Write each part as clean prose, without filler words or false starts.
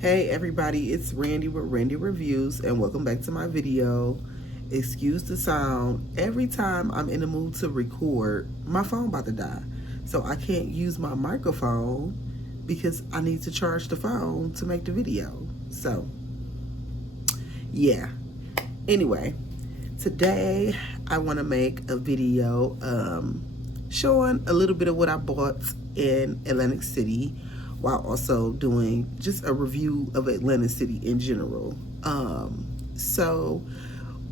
Hey everybody, it's Randy with Randy Reviews and welcome back to my video. Excuse the sound. Every time I'm in the mood to record, my phone about to die. So I can't use my microphone because I need to charge the phone to make the video. So, yeah. Anyway, today I want to make a video showing a little bit of what I bought in Atlantic City while also doing just a review of Atlantic City in general. So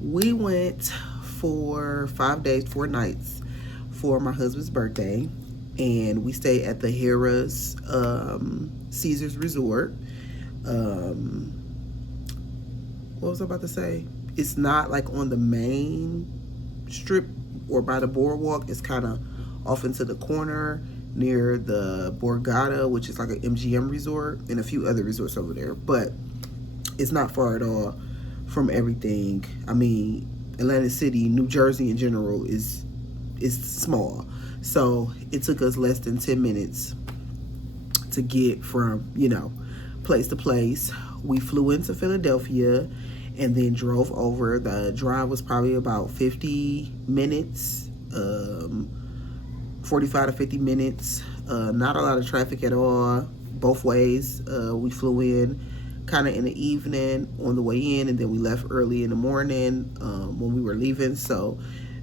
we went for 5 days, 4 nights for my husband's birthday, and we stayed at the Harrah's Caesars Resort. What was I about to say? It's not like on the main strip or by the boardwalk. It's kind of off into the corner near the Borgata, which is like an MGM resort, and a few other resorts over there. But it's not far at all from everything. I mean, Atlantic City, New Jersey in general is small. So it took us less than 10 minutes to get from, place to place. We flew into Philadelphia and then drove over. The drive was probably about 50 minutes, 45 to 50 minutes. Not a lot of traffic at all, both ways. We flew in kind of in the evening on the way in, and then we left early in the morning when we were leaving. So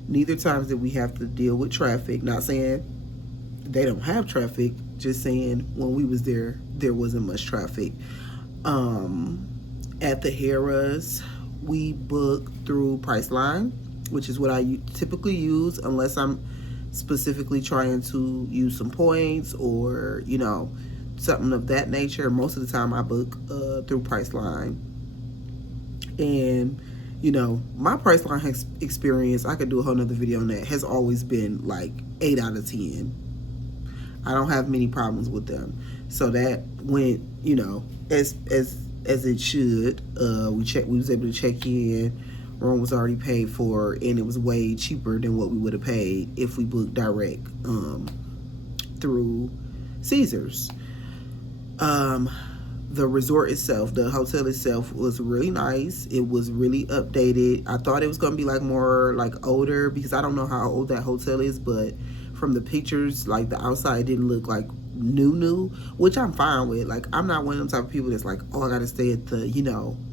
neither times did we have to deal with traffic. Not saying they don't have traffic, just saying when we was there wasn't much traffic. At the Harrah's, we booked through Priceline, which is what I typically use unless I'm specifically trying to use some points or something of that nature. Most of the time I book through Priceline. And my Priceline experience, I could do a whole nother video on that, has always been like 8 out of 10. I don't have many problems with them. So that went, as it should. We was able to check in. Room was already paid for, and it was way cheaper than what we would have paid if we booked direct through Caesars. The resort itself, the hotel itself, was really nice. It was really updated. I thought it was gonna be like more like older, because I don't know how old that hotel is, but from the pictures, like the outside didn't look like new, which I'm fine with. Like, I'm not one of them type of people that's like, oh, I gotta stay at the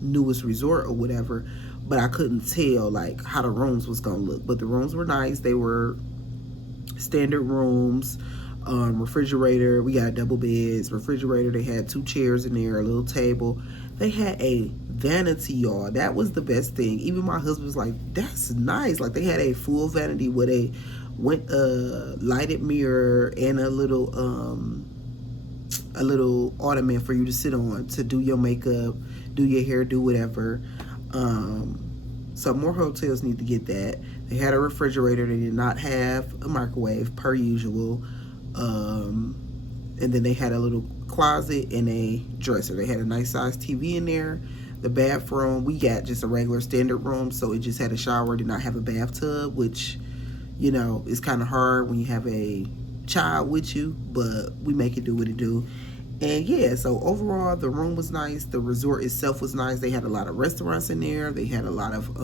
newest resort or whatever. But I couldn't tell like how the rooms was gonna look. But the rooms were nice. They were standard rooms. Refrigerator, we got double beds, refrigerator. They had 2 chairs in there, a little table. They had a vanity, y'all. That was the best thing. Even my husband was like, that's nice. Like, they had a full vanity with a lighted mirror and a little ottoman for you to sit on to do your makeup, do your hair, do whatever. So more hotels need to get that. They had a refrigerator. They did not have a microwave per usual. And then they had a little closet and a dresser. They had a nice size TV in there. The bathroom, we got just a regular standard room, so it just had a shower, did not have a bathtub, which is kind of hard when you have a child with you, but we make it do what it do. And yeah, so overall the room was nice. The resort itself was nice. They had a lot of restaurants in there. They had a lot of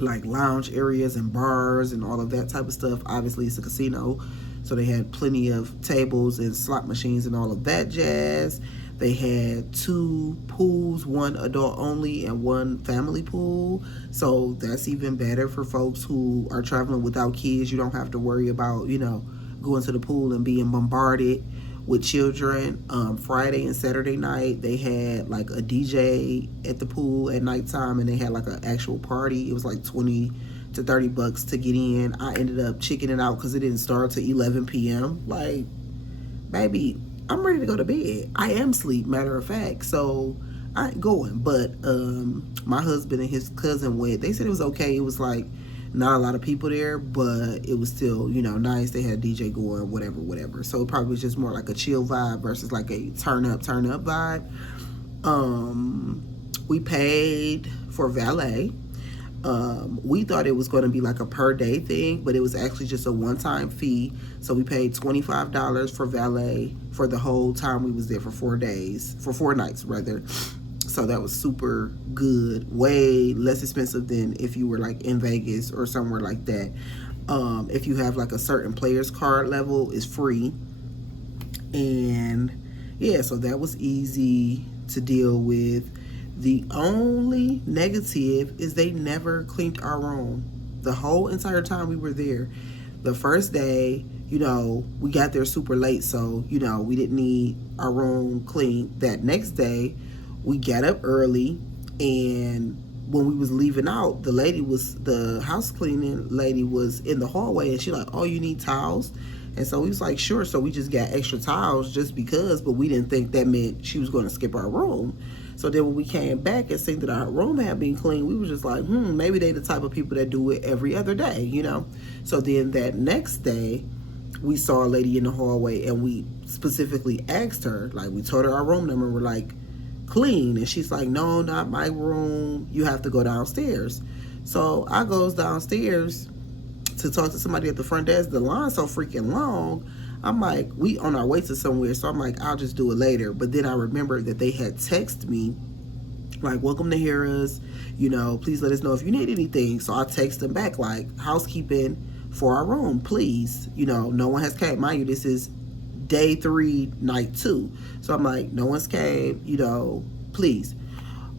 like lounge areas and bars and all of that type of stuff. Obviously it's a casino, so they had plenty of tables and slot machines and all of that jazz. They had 2 pools, 1 adult only and 1 family pool. So that's even better for folks who are traveling without kids. You don't have to worry about, going to the pool and being bombarded with children. Friday and Saturday night, they had like a DJ at the pool at nighttime, and they had like an actual party. It was like $20 to $30 to get in. I ended up checking it out because it didn't start till 11 p.m. Like, baby, I'm ready to go to bed. I am asleep, matter of fact. So I ain't going. But my husband and his cousin went. They said it was okay. It was like not a lot of people there, but it was still, nice. They had a DJ going, whatever. So it probably was just more like a chill vibe versus like a turn up vibe. We paid for valet. We thought it was going to be like a per day thing, but it was actually just a one-time fee. So we paid $25 for valet for the whole time we was there for 4 days, for 4 nights rather. So that was super good, way less expensive than if you were like in Vegas or somewhere like that. If you have like a certain players card level, it's free. And yeah, so that was easy to deal with. The only negative is they never cleaned our room the whole entire time we were there. The first day, we got there super late, so we didn't need our room cleaned. That next day we got up early, and when we was leaving out, the house cleaning lady was in the hallway, and she like, oh, you need towels? And so we was like, sure. So we just got extra towels just because, but we didn't think that meant she was going to skip our room. So then when we came back and seen that our room had been clean, we were just like, maybe they the type of people that do it every other day, So then that next day, we saw a lady in the hallway, and we specifically asked her, like, we told her our room number, we're like, clean. And she's like, no, not my room. You have to go downstairs. So I goes downstairs to talk to somebody at the front desk. The line's so freaking long. I'm like, we on our way to somewhere, so I'm like, I'll just do it later. But then I remembered that they had texted me, like, welcome to Harrah's, please let us know if you need anything. So I text them back, like, housekeeping for our room, please. No one has came. Mind you, this is day 3, night 2. So I'm like, no one's came, please.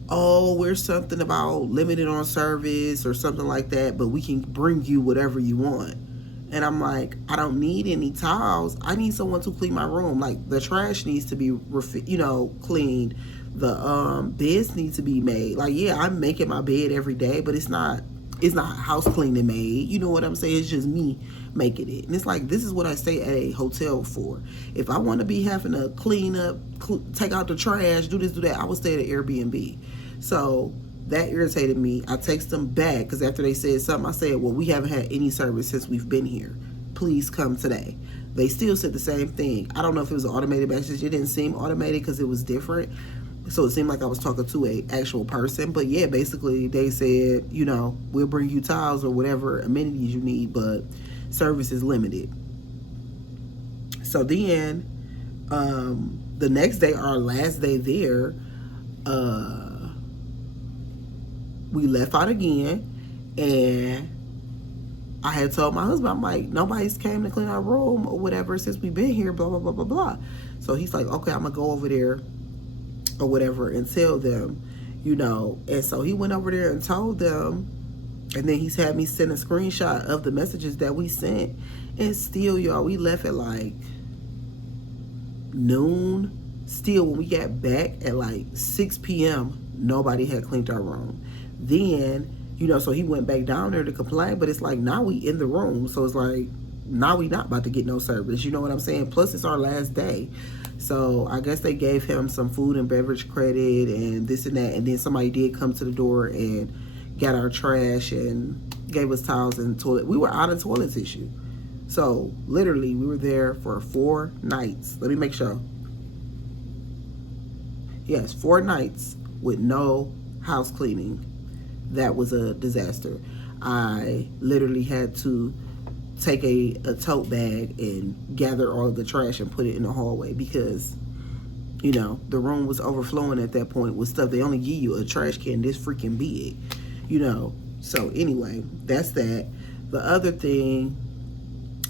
Oh, we're something about limited on service or something like that, but we can bring you whatever you want. And I'm like, I don't need any towels. I need someone to clean my room. Like, the trash needs to be, cleaned. The beds need to be made. Like, yeah, I'm making my bed every day, but it's not house cleaning made. You know what I'm saying? It's just me making it. And it's like, this is what I stay at a hotel for. If I want to be having to clean up, take out the trash, do this, do that, I would stay at an Airbnb. So that irritated me. I texted them back because after they said something, I said, well, we haven't had any service since we've been here. Please come today. They still said the same thing. I don't know if it was an automated message. It didn't seem automated because it was different. So it seemed like I was talking to a actual person. But yeah, basically they said, we'll bring you towels or whatever amenities you need, but service is limited. So then the next day, our last day there, we left out again, and I had told my husband, I'm like, nobody's came to clean our room or whatever since we've been here, blah, blah, blah, blah, blah. So he's like, okay, I'm going to go over there or whatever and tell them, And so he went over there and told them, and then he's had me send a screenshot of the messages that we sent. And still, y'all, we left at like noon. Still, when we got back at like 6 p.m., nobody had cleaned our room. Then, so he went back down there to complain, but it's like, now we in the room. So it's like, now we not about to get no service. You know what I'm saying? Plus, it's our last day. So I guess they gave him some food and beverage credit and this and that. And then somebody did come to the door and got our trash and gave us towels and toilet. We were out of toilet tissue. So literally, we were there for 4 nights. Let me make sure. Yes, 4 nights with no house cleaning. That was a disaster. I literally had to take a tote bag and gather all of the trash and put it in the hallway because, the room was overflowing at that point with stuff. They only give you a trash can this freaking big, So anyway, that's that. The other thing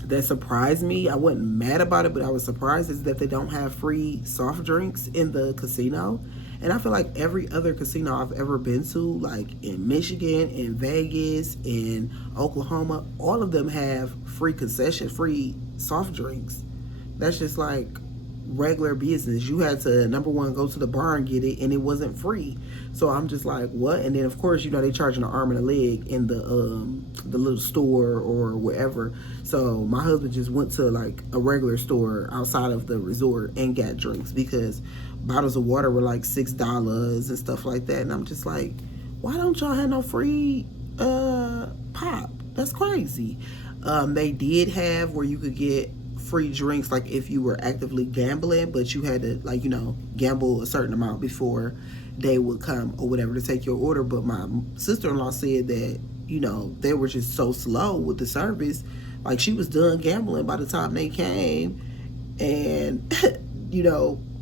that surprised me, I wasn't mad about it, but I was surprised, is that they don't have free soft drinks in the casino. And I feel like every other casino I've ever been to, like in Michigan, in Vegas, in Oklahoma, all of them have free free soft drinks. That's just like regular business. You had to, number one, go to the bar and get it, and it wasn't free. So I'm just like, what? And then of course, they charging an arm and a leg in the little store or wherever. So my husband just went to like a regular store outside of the resort and got drinks because bottles of water were like $6 and stuff like that. And I'm just like, why don't y'all have no free pop? That's crazy. They did have where you could get free drinks, like if you were actively gambling, but you had to, like, gamble a certain amount before they would come or whatever to take your order. But my sister-in-law said that, they were just so slow with the service. Like, she was done gambling by the time they came. And,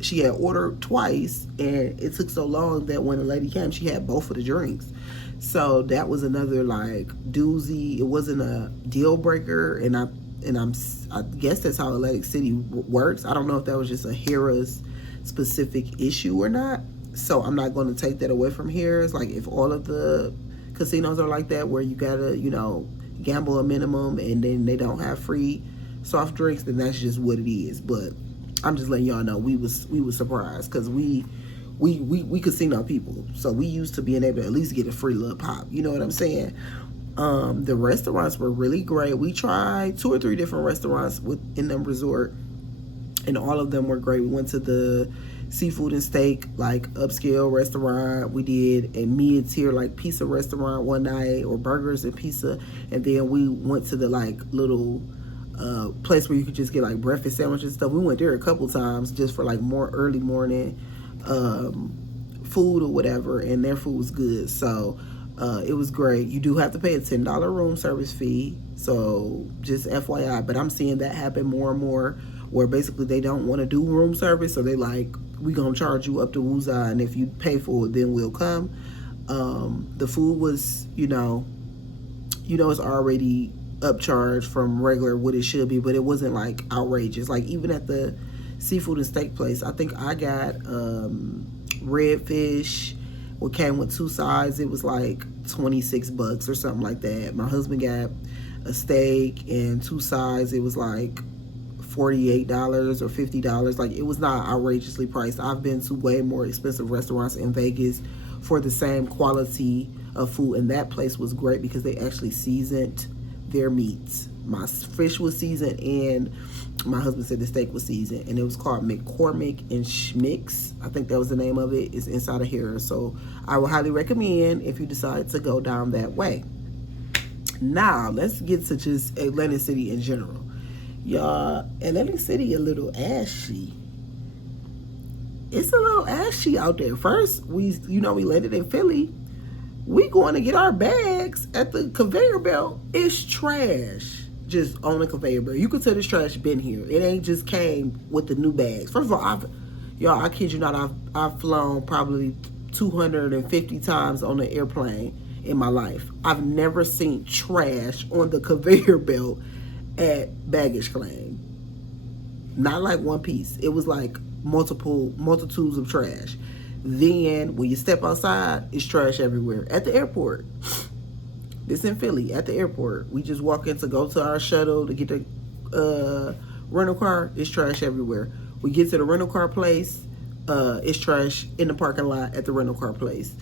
she had ordered twice, and it took so long that when the lady came, she had both of the drinks. So that was another, like, doozy. It wasn't a deal breaker, and I guess that's how Atlantic City works. I don't know if that was just a Harrah's specific issue or not. So I'm not going to take that away from Harrah's. Like, if all of the casinos are like that, where you gotta, gamble a minimum and then they don't have free soft drinks, then that's just what it is. But I'm just letting y'all know we was surprised, because we casino people, so we used to being able to at least get a free little pop. You know what I'm saying? The restaurants were really great. We tried 2 or 3 different restaurants in the resort, and all of them were great. We went to the seafood and steak, like, upscale restaurant. We did a mid-tier, like, pizza restaurant one night, or burgers and pizza. And then we went to the, like, little place where you could just get, like, breakfast sandwiches and stuff. We went there a couple times just for, like, more early morning food or whatever, and their food was good. So it was great. You do have to pay a $10 room service fee, so just FYI. But I'm seeing that happen more and more, where basically they don't want to do room service, so they like, we gonna charge you up to woozah, and if you pay for it, then we'll come. The food was, it's already upcharged from regular what it should be, but it wasn't like outrageous. Like, even at the seafood and steak place, I think I got redfish, what came with 2 sides. It was like $26 or something like that. My husband got a steak and 2 sides. It was like $48 or $50. Like, it was not outrageously priced. I've been to way more expensive restaurants in Vegas for the same quality of food, and that place was great because they actually seasoned their meats. My fish was seasoned, and my husband said the steak was seasoned, and it was called McCormick and Schmick's. I think that was the name of it. It's inside of here, so I would highly recommend if you decide to go down that way. Now let's get to just Atlantic City in general. Y'all, Atlantic City a little ashy. It's a little ashy out there. First, we landed in Philly. We going to get our bags at the conveyor belt. It's trash just on the conveyor belt. You could tell this trash been here. It ain't just came with the new bags. First of all, I kid you not, I've flown probably 250 times on an airplane in my life. I've never seen trash on the conveyor belt at baggage claim. Not like one piece. It was like multitudes of trash. Then when you step outside, it's trash everywhere. At the airport. This in Philly, at the airport. We just walk in to go to our shuttle to get the rental car. It's trash everywhere. We get to the rental car place. It's trash in the parking lot at the rental car place.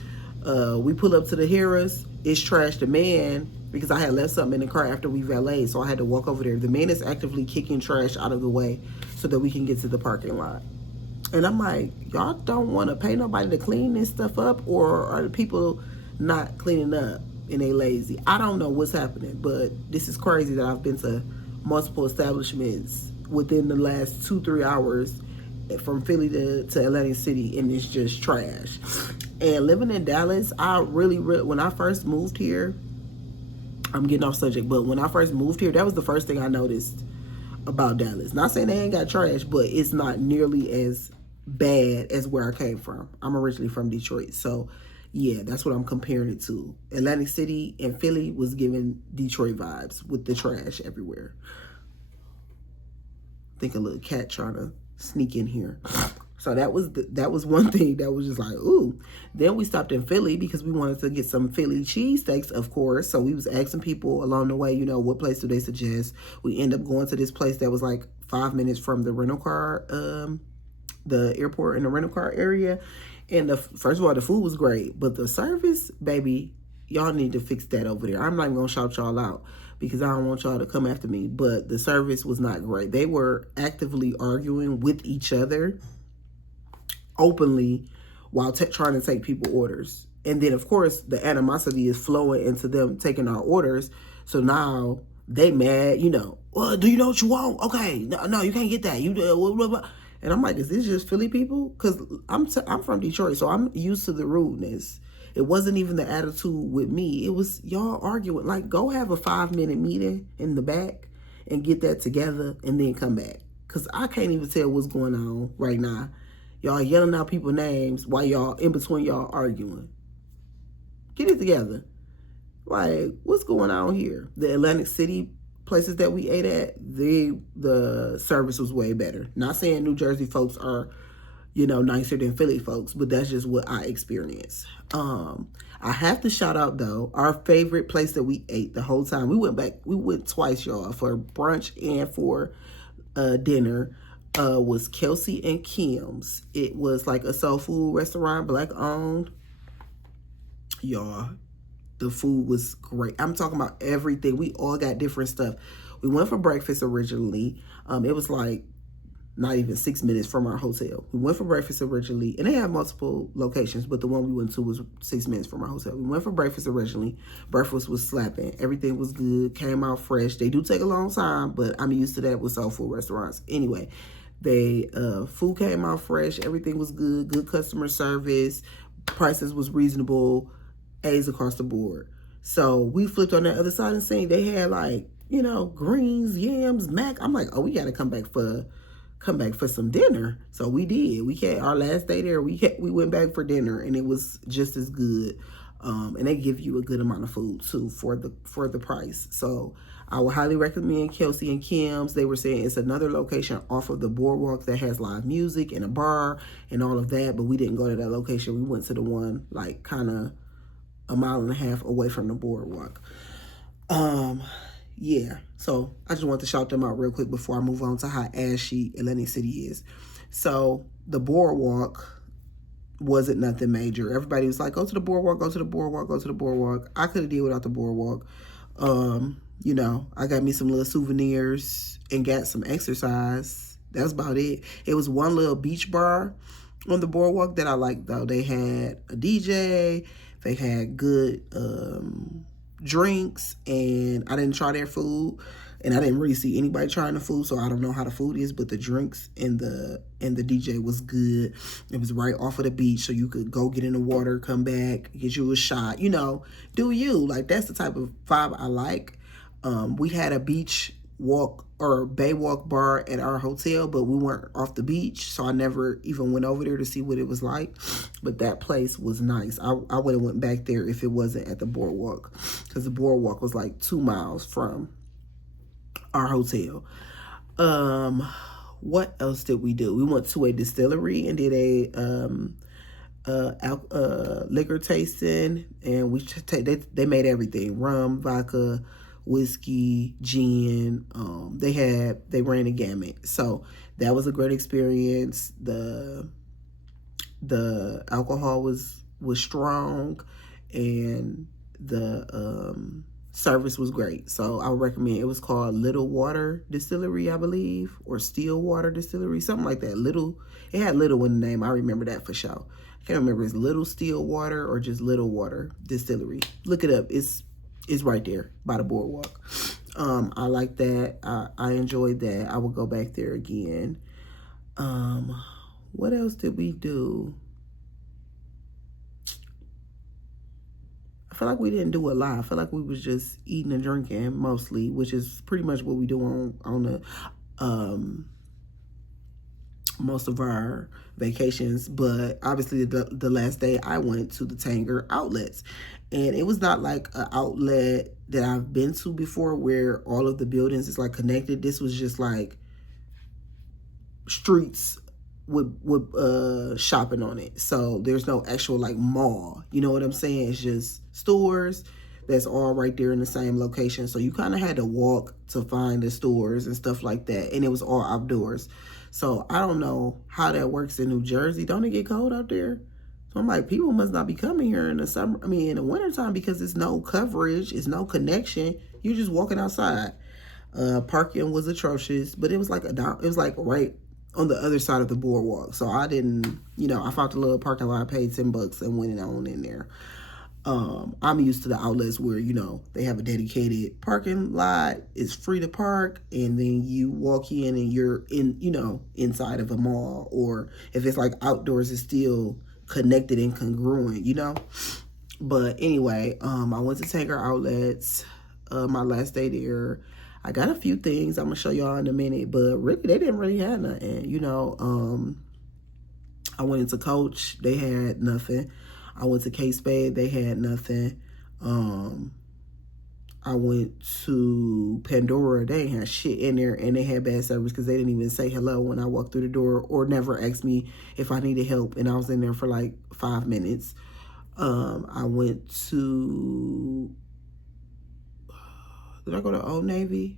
We pull up to the Harrah's. It's trash. The man, because I had left something in the car after we valeted, so I had to walk over there. The man is actively kicking trash out of the way so that we can get to the parking lot. And I'm like, y'all don't want to pay nobody to clean this stuff up, or are the people not cleaning up and they lazy? I don't know what's happening, but this is crazy that I've been to multiple establishments within the last 2-3 hours from Philly to Atlantic City, and it's just trash. And living in Dallas, I really, when I first moved here, I'm getting off subject, but when I first moved here, that was the first thing I noticed about Dallas. Not saying they ain't got trash, but it's not nearly as bad as where I came from. I'm originally from Detroit, so yeah, that's what I'm comparing it to. Atlantic City and Philly was giving Detroit vibes with the trash everywhere. I think a little cat trying to sneak in here. So that was one thing that was just like, ooh. Then we stopped in Philly because we wanted to get some Philly cheesesteaks, of course. So we was asking people along the way, what place do they suggest? We end up going to this place that was like 5 minutes from the rental car, the airport and the rental car area. And first of all, the food was great, but the service, baby, y'all need to fix that over there. I'm not even gonna shout y'all out because I don't want y'all to come after me, but the service was not great. They were actively arguing with each other openly while trying to take people orders. And then, of course, the animosity is flowing into them taking our orders. So now they mad, well, do you know what you want? Okay, no, you can't get that. Blah, blah, blah. And I'm like, is this just Philly people? Because I'm from Detroit, so I'm used to the rudeness. It wasn't even the attitude with me. It was y'all arguing. Like, go have a 5-minute meeting in the back and get that together and then come back. Because I can't even tell what's going on right now. Y'all yelling out people's names while y'all in between y'all arguing. Get it together. Like, what's going on here? The Atlantic City places that we ate at, the service was way better. Not saying New Jersey folks are, nicer than Philly folks, but that's just what I experienced. I have to shout out though, our favorite place that we ate the whole time. We went twice, y'all, for brunch and for dinner. Was Kelsey and Kim's. It was like a soul food restaurant, Black owned. Y'all, the food was great. I'm talking about everything. We all got different stuff. We went for breakfast originally. It was like not even 6 minutes from our hotel. We went for breakfast originally, and they have multiple locations, but the one we went to was 6 minutes from our hotel. We went for breakfast originally. Breakfast was slapping. Everything was good. Came out fresh. They do take a long time, but I'm used to that with soul food restaurants. Anyway, food came out fresh. Everything was good. Good customer service. Prices was reasonable. A's across the board. So we flipped on the other side and seen they had like, greens, yams, mac. I'm like, oh, we got to come back for some dinner. So we did. Our last day there, we went back for dinner, and it was just as good. And they give you a good amount of food too for the price. So I would highly recommend Kelsey and Kim's. They were saying it's another location off of the boardwalk that has live music and a bar and all of that, but we didn't go to that location. We went to the one like kind of a mile and a half away from the boardwalk. Yeah, so I just want to shout them out real quick before I move on to how ashy Atlantic City is. So the boardwalk wasn't nothing major. Everybody was like, go to the boardwalk, go to the boardwalk, go to the boardwalk. I could have did without the boardwalk. I got me some little souvenirs and got some exercise. That's about it. It was one little beach bar on the boardwalk that I liked though. They had a DJ. They had good drinks, and I didn't try their food, and I didn't really see anybody trying the food, so I don't know how the food is, but the drinks and the DJ was good. It was right off of the beach, so you could go get in the water, come back, get you a shot, do you. Like, that's the type of vibe I like. We had a beach walk or bay walk bar at our hotel, but we weren't off the beach, so I never even went over there to see what it was like. But that place was nice. I would have went back there if it wasn't at the boardwalk, because the boardwalk was like 2 miles from our hotel. What else did we do? We went to a distillery and did a liquor tasting, and they made everything: rum, vodka, whiskey, gin. They ran a gamut. So that was a great experience. The alcohol was strong, and the service was great. So I would recommend. It was called Little Water Distillery, I believe, or Still Water Distillery, something like that. It had Little in the name. I remember that for sure. I can't remember if it's Little Still Water or just Little Water Distillery. Look it up. It's right there by the boardwalk. I like that. I enjoyed that. I would go back there again. What else did we do? I feel like we didn't do a lot. I feel like we was just eating and drinking mostly, which is pretty much what we do on the most of our vacations. But obviously the last day I went to the Tanger outlets, and it was not like an outlet that I've been to before where all of the buildings is like connected. This was just like streets with shopping on it. So there's no actual like mall. You know what I'm saying? It's just stores that's all right there in the same location. So you kind of had to walk to find the stores and stuff like that. And it was all outdoors. So I don't know how that works in New Jersey. Don't it get cold out there? So I'm like, people must not be coming here in the summer. I mean, in the wintertime, because it's no coverage, it's no connection. You're just walking outside. Parking was atrocious, but it was like right on the other side of the boardwalk. So I didn't, I found the little parking lot, paid $10 and went on in there. I'm used to the outlets where, you know, they have a dedicated parking lot, it's free to park, and then you walk in and you're in, you know, inside of a mall. Or if it's like outdoors, it's still connected and congruent, you know. But anyway, I went to Tanger Outlets, my last day there. I got a few things I'm gonna show y'all in a minute, but really they didn't really have nothing, you know. I went into Coach, they had nothing. I went to K-Spade, they had nothing. I went to Pandora, they ain't had shit in there, and they had bad service because they didn't even say hello when I walked through the door, or never asked me if I needed help, and I was in there for like 5 minutes. I went to, did I go to Old Navy?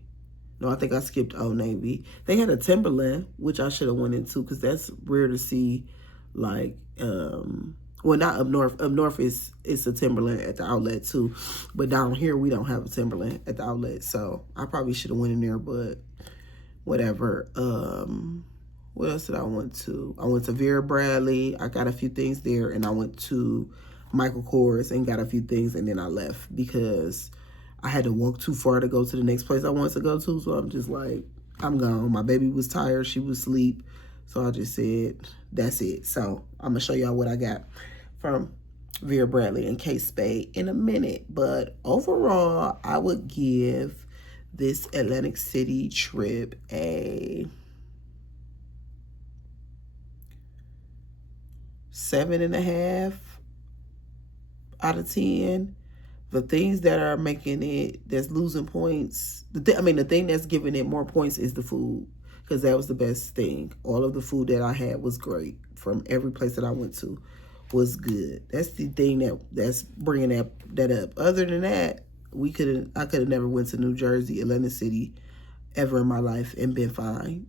No, I think I skipped Old Navy. They had a Timberland, which I should have went into because that's rare to see. Like, well, not up north. Up north is a Timberland at the outlet too, but down here we don't have a Timberland at the outlet. So I probably should have went in there, but whatever. What else did I went to? I went to Vera Bradley. I got a few things there, and I went to Michael Kors and got a few things, and then I left because I had to walk too far to go to the next place I wanted to go to. So I'm just like, I'm gone. My baby was tired. She was asleep. So I just said, that's it. So I'm going to show y'all what I got from Vera Bradley and Kate Spade in a minute. But overall, I would give this Atlantic City trip a 7.5 out of 10. The things that are making it, that's losing points, the thing that's giving it more points is the food, because that was the best thing. All of the food that I had was great. From every place that I went to was good. That's the thing that's bringing that up. Other than that, I could have never went to New Jersey, Atlantic City, ever in my life and been fine.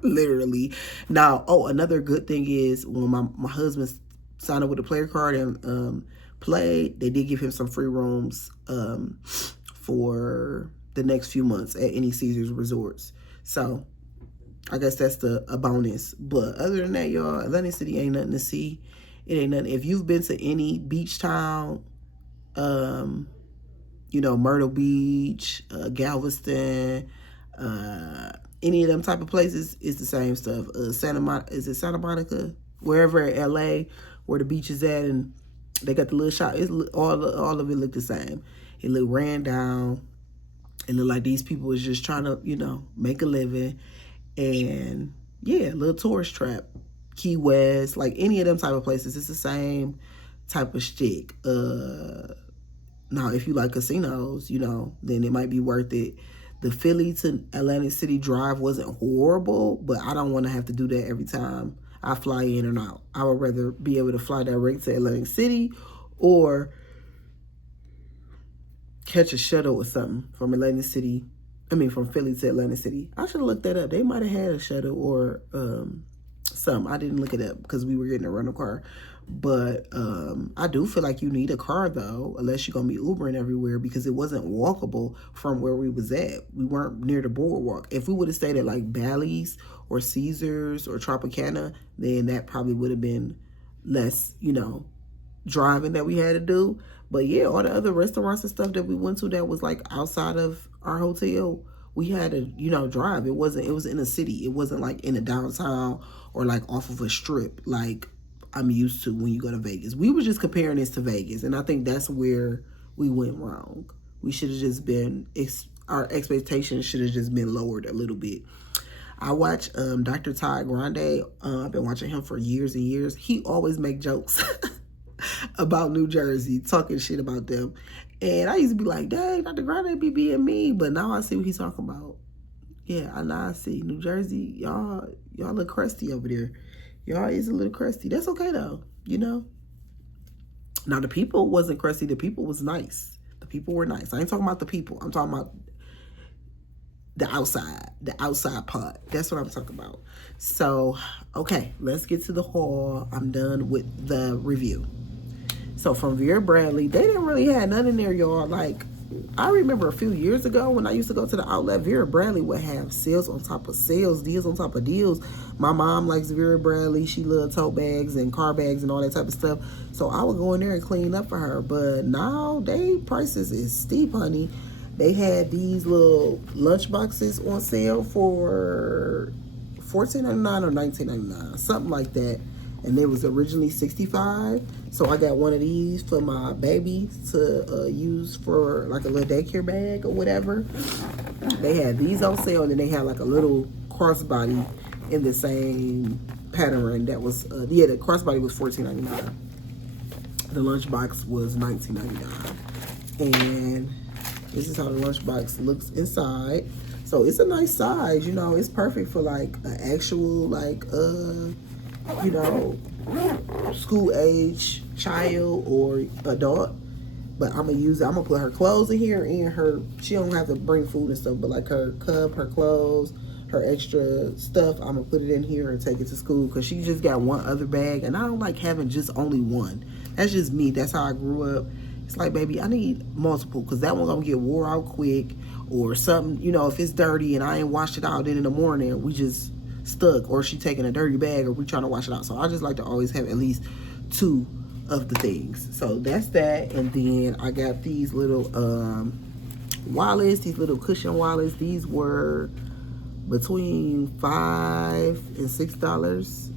Literally. Now, another good thing is when my husband signed up with a player card and played, they did give him some free rooms for the next few months at any Caesars resorts. So I guess that's a bonus. But other than that, y'all, Atlantic City ain't nothing to see. It ain't nothing. If you've been to any beach town, you know, Myrtle Beach, Galveston, any of them type of places, it's the same stuff. Santa Monica? Wherever in LA, where the beach is at, and they got the little shop. It's all of it looked the same. It looked ran down. It looked like these people was just trying to, you know, make a living. And yeah, little tourist trap. Key West, like any of them type of places, it's the same type of shtick. Now, if you like casinos, you know, then it might be worth it. The Philly to Atlantic City drive wasn't horrible, but I don't want to have to do that every time I fly in and out. I would rather be able to fly direct to Atlantic City or catch a shuttle or something from from Philly to Atlantic City. I should have looked that up. They might have had a shuttle or something. I didn't look it up because we were getting a rental car. But I do feel like you need a car, though, unless you're going to be Ubering everywhere, because it wasn't walkable from where we was at. We weren't near the boardwalk. If we would have stayed at, like, Bally's or Caesars or Tropicana, then that probably would have been less, you know, driving that we had to do. But, yeah, all the other restaurants and stuff that we went to that was, like, outside of our hotel, we had to, you know, drive. It was in a city. It wasn't, like, in a downtown or, like, off of a strip, like I'm used to when you go to Vegas. We were just comparing this to Vegas, and I think that's where we went wrong. We should have just been, our expectations should have just been lowered a little bit. I watch Dr. Todd Grande. I've been watching him for years and years. He always make jokes about New Jersey, talking shit about them. And I used to be like, dang, Dr. Grande be being mean, but now I see what he's talking about. Yeah, now I see. New Jersey, y'all look crusty over there. Y'all is a little crusty. That's okay, though, you know? Now, the people wasn't crusty. The people was nice. The people were nice. I ain't talking about the people. I'm talking about the outside part. That's what I'm talking about. So, okay, let's get to the haul. I'm done with the review. So, from Vera Bradley, they didn't really have none in there, y'all. Like, I remember a few years ago when I used to go to the outlet, Vera Bradley would have sales on top of sales, deals on top of deals. My mom likes Vera Bradley. She loves tote bags and car bags and all that type of stuff. So I would go in there and clean up for her. But now they prices is steep, honey. They had these little lunch boxes on sale for $14.99 or $19.99, something like that. And it was originally $65. So I got one of these for my baby to use for like a little daycare bag or whatever. They had these on sale, and then they had like a little crossbody in the same pattern. That was the crossbody was $14.99. The lunchbox was $19.99, and this is how the lunchbox looks inside. So it's a nice size, you know. It's perfect for like an actual like you know, school age child or adult. But I'm gonna put her clothes in here, and her, she don't have to bring food and stuff, but like her cup, her clothes, her extra stuff, I'm gonna put it in here and take it to school, because she just got one other bag, and I don't like having just only one. That's just me. That's how I grew up. It's like, baby, I need multiple, because that one gonna get wore out quick, or something, you know, if it's dirty and I ain't washed it out, then in the morning we just stuck, or she taking a dirty bag, or we trying to wash it out. So I just like to always have at least two of the things. So that's that. And then I got these little wallets, these little cushion wallets. These were between $5 and $6,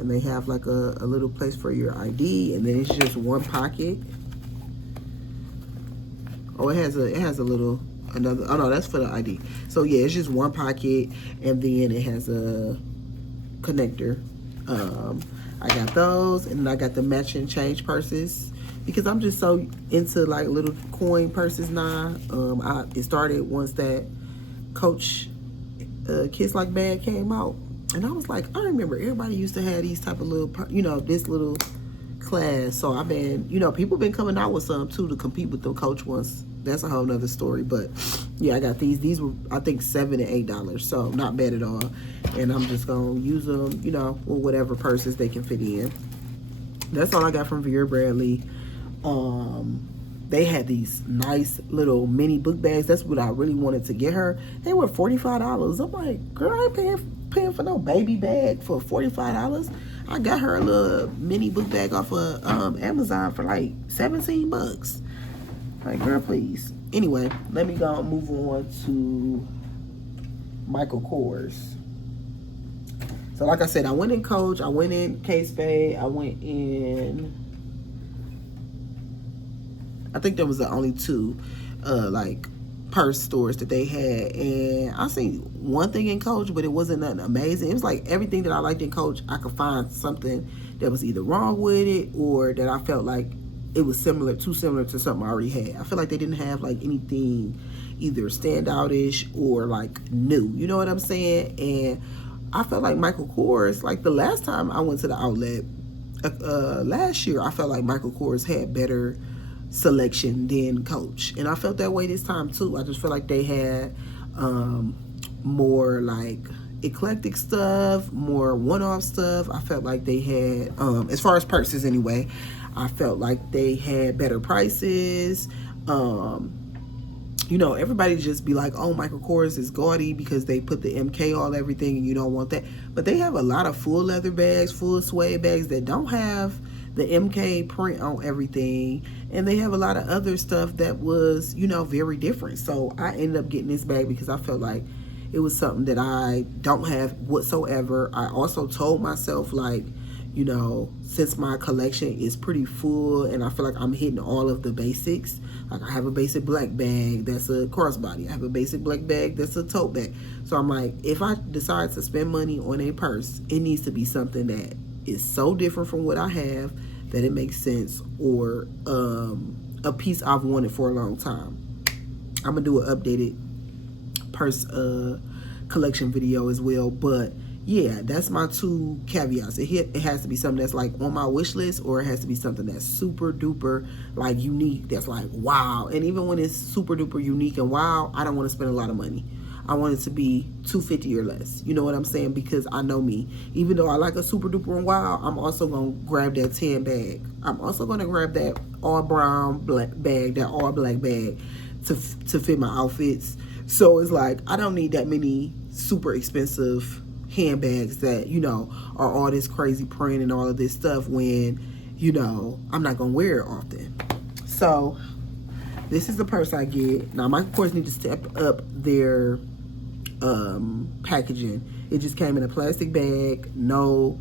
and they have like a little place for your ID, and then it's just one pocket. Oh, it has a little another, oh no, that's for the ID. So yeah, it's just one pocket, and then it has a connector. I got those, and I got the matching change purses, because I'm just so into like little coin purses now. It started once that Coach Kids Like bag came out, and I was like, I remember everybody used to have these type of little, you know, this little class. So I've been, you know, people been coming out with some too to compete with the Coach ones. That's a whole nother story. But yeah, I got these were, I think, $7 and $8, so not bad at all. And I'm just gonna use them, you know, with whatever purses they can fit in. That's all I got from Vera Bradley. They had these nice little mini book bags. That's what I really wanted to get her. They were $45. I'm like, girl, I ain't paying for no baby bag for $45. I got her a little mini book bag off of Amazon for like 17 bucks. Like, girl, please. Anyway, let me go and move on to Michael Kors. So like I said, I went in Coach, I went in Kate Spade, I went in, I think there was the only two like purse stores that they had, and I seen one thing in Coach, but it wasn't nothing amazing. It was like everything that I liked in Coach, I could find something that was either wrong with it, or that I felt like it was too similar to something I already had. I feel like they didn't have like anything either standoutish or like new, you know what I'm saying? And I felt like Michael Kors, like the last time I went to the outlet last year, I felt like Michael Kors had better selection than Coach, and I felt that way this time too. I just feel like they had more like eclectic stuff, more one-off stuff. I felt like they had, as far as purses anyway, I felt like they had better prices. You know, everybody just be like, oh, Michael Kors is gaudy because they put the MK on everything, and you don't want that. But they have a lot of full leather bags, full suede bags that don't have the MK print on everything, and they have a lot of other stuff that was, you know, very different. So I ended up getting this bag because I felt like it was something that I don't have whatsoever. I also told myself, like, you know, since my collection is pretty full and I feel like I'm hitting all of the basics, like I have a basic black bag that's a crossbody, I have a basic black bag that's a tote bag. So I'm like, if I decide to spend money on a purse, it needs to be something that is so different from what I have that it makes sense, or a piece I've wanted for a long time. I'm gonna do an updated purse collection video as well. But yeah, that's my two caveats. It has to be something that's like on my wish list, or it has to be something that's super duper like unique, that's like wow. And even when it's super duper unique and wow, I don't want to spend a lot of money. I want it to be $250 or less. You know what I'm saying? Because I know me. Even though I like a super duper and wild, I'm also gonna grab that tan bag. I'm also gonna grab that all brown black bag, that all black bag, to fit my outfits. So it's like I don't need that many super expensive handbags that, you know, are all this crazy print and all of this stuff when, you know, I'm not gonna wear it often. So this is the purse I get. Now my course need to step up their packaging. It just came in a plastic bag, no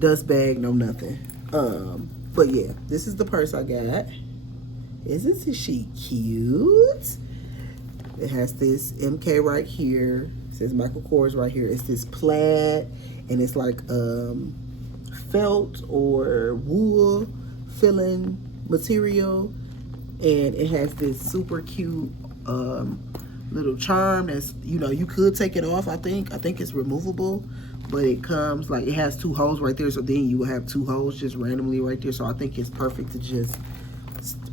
dust bag, no nothing. But yeah, this is the purse I got. Isn't she cute? It has this MK right here. It says Michael Kors right here. It's this plaid, and it's like felt or wool filling material, and it has this super cute little charm that's, you know, you could take it off. I think it's removable, but it comes like, it has 2 holes right there, so then you will have 2 holes just randomly right there. So I think it's perfect to just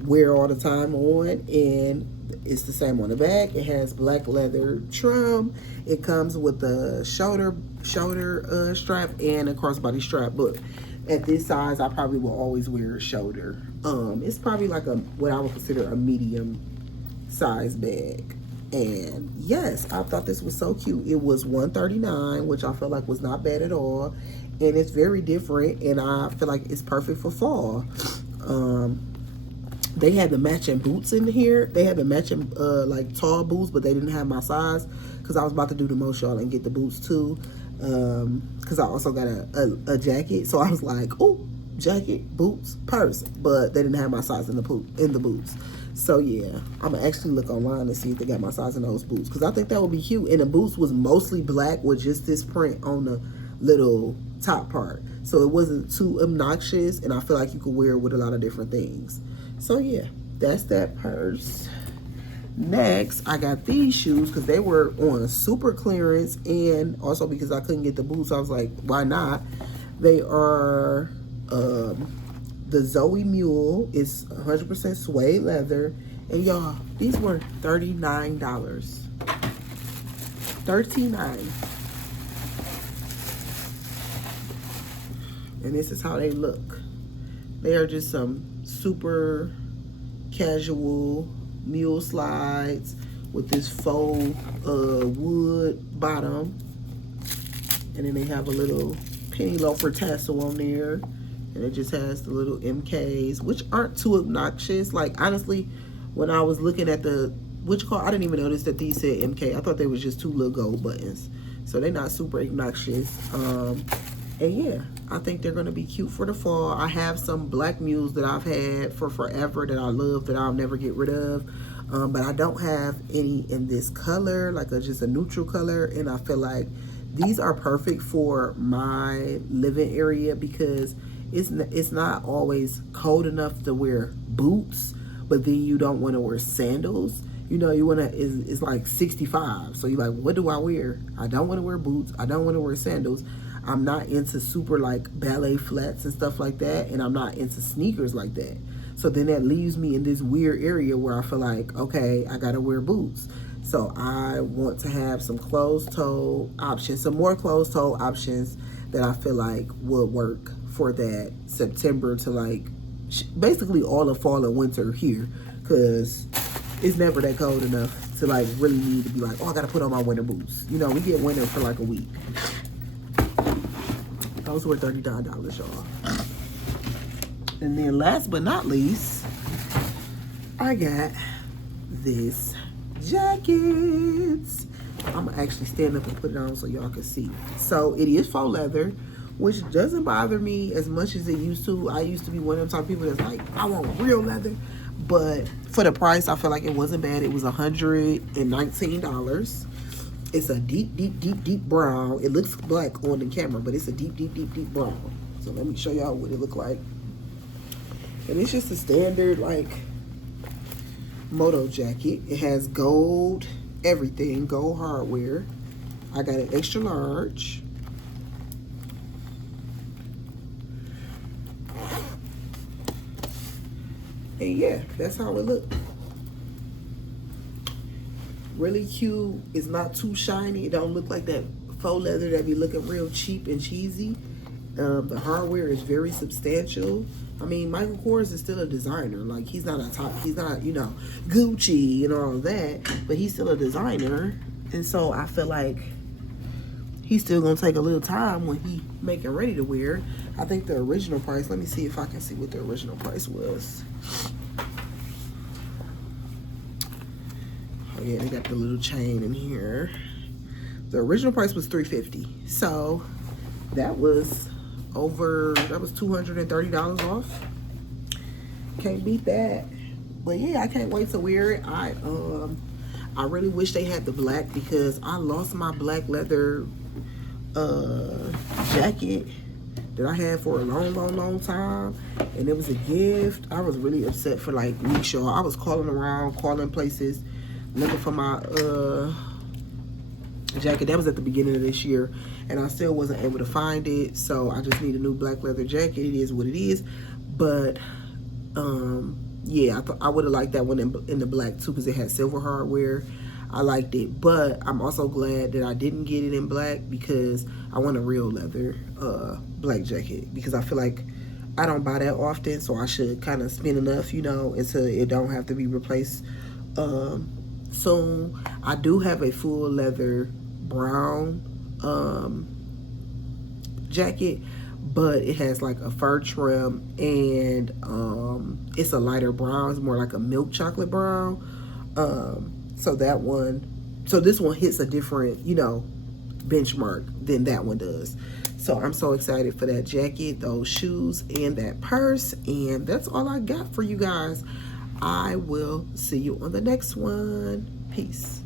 wear all the time on, and it's the same on the back. It has black leather trim. It comes with a shoulder strap and a crossbody strap, but at this size I probably will always wear a shoulder. It's probably like what I would consider a medium size bag. And yes, I thought this was so cute. It was $139, which I felt like was not bad at all, and it's very different, and I feel like it's perfect for fall. They had the matching boots in here. They had the matching like tall boots, but they didn't have my size because I was about to do the most, y'all, and get the boots too. Because I also got a jacket, so I was like, oh, jacket, boots, purse, but they didn't have my size in the boots. So yeah, I'm gonna actually look online and see if they got my size in those boots, because I think that would be cute. And the boots was mostly black with just this print on the little top part, so it wasn't too obnoxious, and I feel like you could wear it with a lot of different things. So yeah, that's that purse. Next, I got these shoes because they were on super clearance, and also because I couldn't get the boots, I was like, why not? They are the Zoe Mule. It's 100% suede leather, and y'all, these were $39. $39. And this is how they look. They are just some super casual mule slides with this faux wood bottom, and then they have a little penny loafer tassel on there, and it just has the little MKs, which aren't too obnoxious. Like, honestly, when I was looking at the I didn't even notice that these said MK. I thought they was just 2 little gold buttons, so they're not super obnoxious. And yeah, I think they're gonna be cute for the fall. I have some black mules that I've had for forever that I love, that I'll never get rid of. But I don't have any in this color, like just a neutral color. And I feel like these are perfect for my living area because it's not always cold enough to wear boots, but then you don't want to wear sandals. You know, you want to, it's like 65. So you're like, what do I wear? I don't want to wear boots. I don't want to wear sandals. I'm not into super like ballet flats and stuff like that, and I'm not into sneakers like that. So then that leaves me in this weird area where I feel like, okay, I gotta wear boots. So I want to have some closed toe options, some more closed toe options that I feel like would work for that September to like basically all of fall and winter here, because it's never that cold enough to like really need to be like, oh, I gotta put on my winter boots. You know, we get winter for like a week. Those were $39, y'all. And then last but not least, I got this jacket. I'm gonna actually stand up and put it on so y'all can see. So it is faux leather, which doesn't bother me as much as it used to. I used to be one of them type of people that's like, I want real leather. But for the price, I feel like it wasn't bad. It was $119. It's a deep, deep, deep, deep brown. It looks black on the camera, but it's a deep, deep, deep, deep brown. So let me show y'all what it look like. And it's just a standard, like, moto jacket. It has gold everything, gold hardware. I got an extra large. And yeah, that's how it looked. really cute. It's not too shiny. It don't look like that faux leather that be looking real cheap and cheesy. The hardware is very substantial. I mean, Michael Kors is still a designer. Like, he's not you know, Gucci and all of that, but he's still a designer. And so I feel like he's still gonna take a little time when he make it ready to wear. I think the original price, let me see if I can see what the original price was. Oh yeah, they got the little chain in here. The original price was $350. So that was $230 off. Can't beat that. But yeah, I can't wait to wear it. I really wish they had the black, because I lost my black leather jacket that I had for a long time, and it was a gift. I was really upset for like weeks, y'all. I was calling around, calling places, looking for my jacket. That was at the beginning of this year, and I still wasn't able to find it. So I just need a new black leather jacket. It is what it is. But yeah, I would have liked that one in the black too, because it had silver hardware. I liked it, but I'm also glad that I didn't get it in black, because I want a real leather black jacket, because I feel like I don't buy that often, so I should kind of spend enough, you know, until it don't have to be replaced soon. I do have a full leather brown jacket, but it has like a fur trim, and it's a lighter brown. It's more like a milk chocolate brown. So this one hits a different, you know, benchmark than that one does. So I'm so excited for that jacket, those shoes, and that purse. And that's all I got for you guys. I will see you on the next one. Peace.